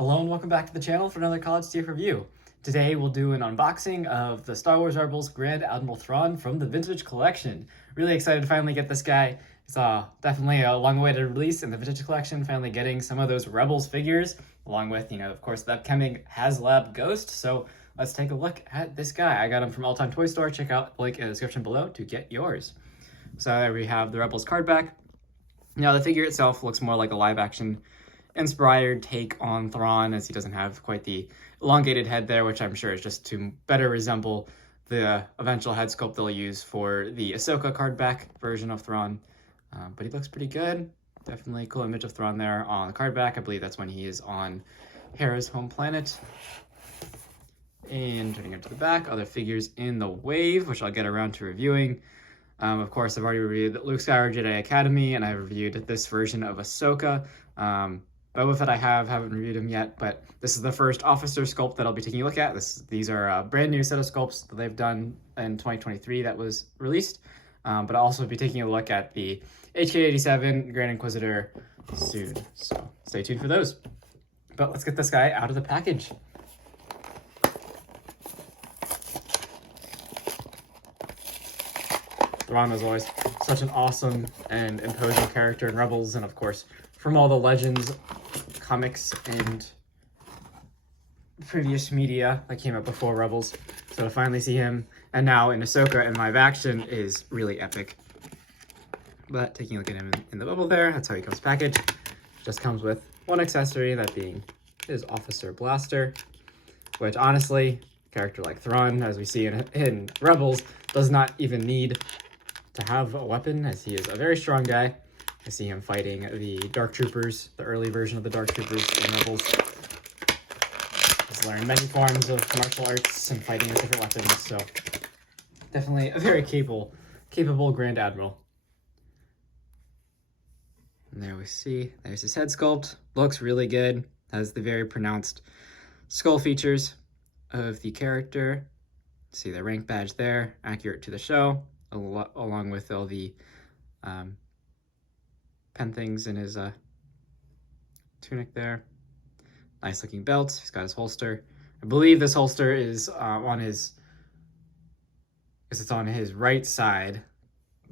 Hello and welcome back to the channel for another college tier review. Today we'll do an unboxing of the Star Wars Rebels Grand Admiral Thrawn from the Vintage Collection. Really excited to finally get this guy. It's definitely a long way to release in the Vintage Collection, finally getting some of those Rebels figures, along with, of course, the upcoming HasLab Ghost. So let's take a look at this guy. I got him from All Time Toy Store. Check out the link in the description below to get yours. So there we have the Rebels card back. Now the figure itself looks more like a live action inspired take on Thrawn, as he doesn't have quite the elongated head there, which I'm sure is just to better resemble the eventual head sculpt they'll use for the Ahsoka card back version of Thrawn. But he looks pretty good. Definitely a cool image of Thrawn there on the card back. I believe that's when he is on Hera's home planet. And turning it to the back, other figures in the wave, which I'll get around to reviewing. Of course, I've already reviewed Luke Skywalker Jedi Academy, and I've reviewed this version of Ahsoka. Boba Fett I haven't reviewed him yet, but this is the first officer sculpt that I'll be taking a look at. These are a brand new set of sculpts that they've done in 2023 that was released. But I'll also be taking a look at the HK-87 Grand Inquisitor soon, so stay tuned for those. But let's get this guy out of the package. Thrawn is always such an awesome and imposing character in Rebels, and of course, from all the Legends comics and previous media that came out before Rebels. So to finally see him, and now in Ahsoka in live action, is really epic. But taking a look at him in the bubble there, that's how he comes packaged. Just comes with one accessory, that being his Officer Blaster, which honestly, a character like Thrawn, as we see in Rebels, does not even need to have a weapon, as he is a very strong guy. I see him fighting the Dark Troopers, the early version of the Dark Troopers in Rebels. He's learning many forms of martial arts and fighting with different weapons, so definitely a very capable Grand Admiral. And there we see, there's his head sculpt. Looks really good. Has the very pronounced skull features of the character. See the rank badge there, accurate to the show, along with all the pen things in his tunic there. Nice looking belt. He's got his holster. I believe this holster is on his right side.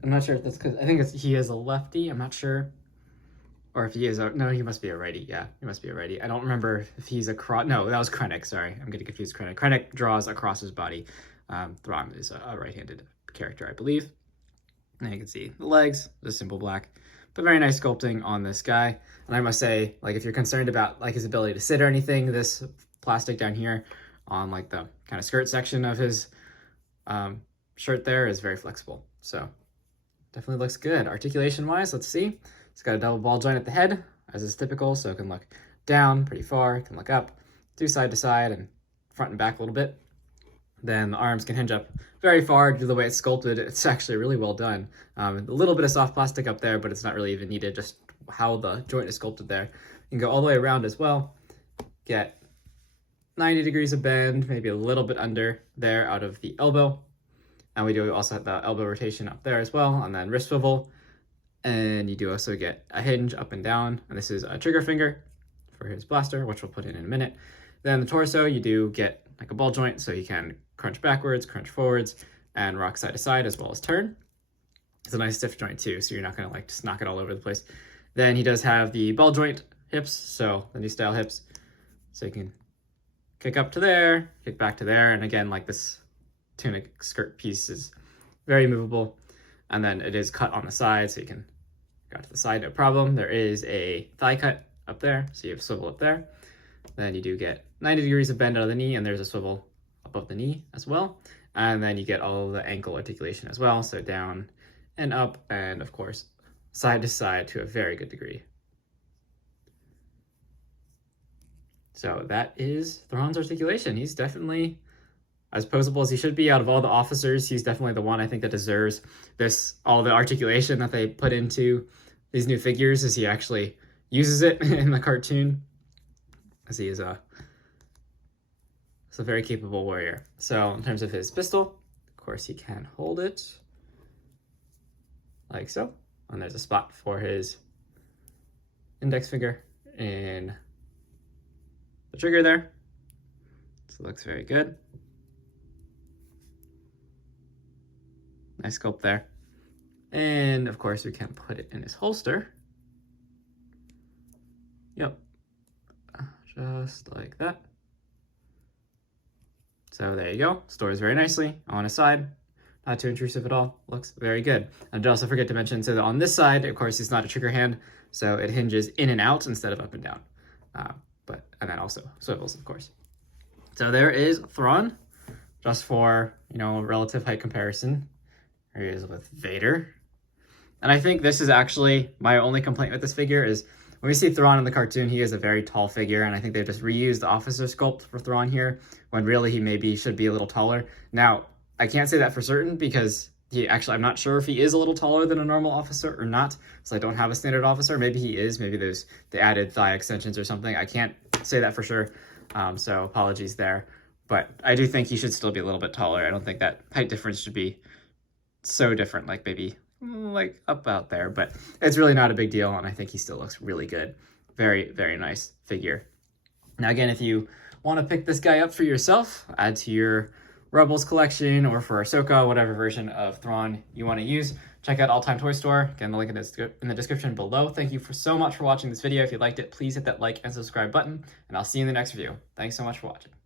I'm not sure if that's because I think he is a lefty. I'm not sure. Or if he is no, he must be a righty. Yeah, he must be a righty. I don't remember if he's no, that was Krennic. Sorry, I'm getting confused. Krennic draws across his body. Thrawn is a right-handed character, I believe. And you can see the legs, the simple black, but very nice sculpting on this guy. And I must say, like, if you're concerned about like his ability to sit or anything, this plastic down here on like the kind of skirt section of his shirt there is very flexible. So definitely looks good. Articulation-wise, let's see. It's got a double ball joint at the head, as is typical, so it can look down pretty far, it can look up, do side to side, and front and back a little bit. Then the arms can hinge up very far due to the way it's sculpted. It's actually really well done. A little bit of soft plastic up there, but it's not really even needed, just how the joint is sculpted there. You can go all the way around as well, get 90 degrees of bend, maybe a little bit under there out of the elbow. And we do also have the elbow rotation up there as well, and then wrist swivel. And you do also get a hinge up and down, and this is a trigger finger for his blaster, which we'll put in a minute. Then the torso, you do get like a ball joint, so you can crunch backwards, crunch forwards, and rock side to side as well as turn. It's a nice stiff joint too, so you're not gonna like just knock it all over the place. Then he does have the ball joint hips, so the new style hips, so you can kick up to there, kick back to there, and again, like this tunic skirt piece is very movable. And then it is cut on the side, so you can go to the side, no problem. There is a thigh cut up there, so you have a swivel up there. Then you do get 90 degrees of bend out of the knee, and there's a swivel above the knee as well. And then you get all the ankle articulation as well, so down and up, and of course, side to side to a very good degree. So that is Thrawn's articulation. He's definitely as posable as he should be out of all the officers. He's definitely the one I think that deserves all the articulation that they put into these new figures, as he actually uses it in the cartoon, as he is a very capable warrior. So in terms of his pistol, of course he can hold it like so, and there's a spot for his index finger in trigger there. So it looks very good. Nice sculpt there. And of course we can put it in his holster. Yep, just like that. So there you go, stores very nicely on his side. Not too intrusive at all, looks very good. And I also forget to mention, so that on this side, of course, it's not a trigger hand, so it hinges in and out instead of up and down. And then also swivels, of course. So there is Thrawn, just for, you know, relative height comparison. Here he is with Vader. And I think this is actually my only complaint with this figure is when we see Thrawn in the cartoon, he is a very tall figure, and I think they just reused the officer sculpt for Thrawn here, when really he maybe should be a little taller. Now, I can't say that for certain because I'm not sure if he is a little taller than a normal officer or not, so I don't have a standard officer. Maybe he is, maybe there's the added thigh extensions or something. I can't say that for sure, so apologies there. But I do think he should still be a little bit taller. I don't think that height difference should be so different, like maybe like up out there, but it's really not a big deal, and I think he still looks really good. Very, very nice figure. Now again, if you want to pick this guy up for yourself, add to your Rebels collection, or for Ahsoka, whatever version of Thrawn you want to use, check out All Time Toy Store. Again, the link in the description below. Thank you so much for watching this video. If you liked it, please hit that like and subscribe button, and I'll see you in the next video. Thanks so much for watching.